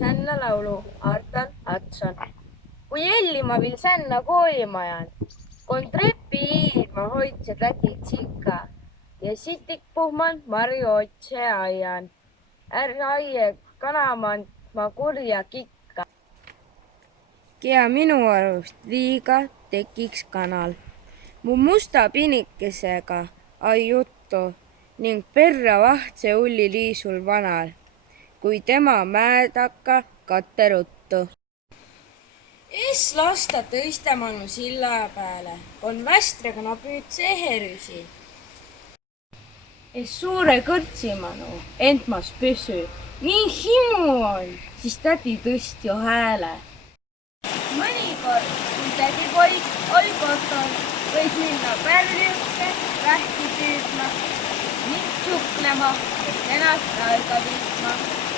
sänna laulu Artan Hatson. Kui elli ma vill sänna koolimajan, kon trepi iirma hoitse tädi tsika ja sitik puhman marju otse aian. Ärge aie kanamant ma kurja kikka. Kea minu arust liiga tekiks kanal. Mu musta pinikesega ai juttu ning perra vahtse ulli liisul vanal, kui tema mäedaka katteruttu. Es lasta tõistamanu silla pääle, kon västrega püüdse eherüsi. Es suure kõrtsimanu entmas püsü, nii himu on, siis tädi tõst jo hääle. Mõnikord, kui tädipoig oli koton, võis minna pärliukke vähki püüdma ning suklema, et ennast jalga viitma.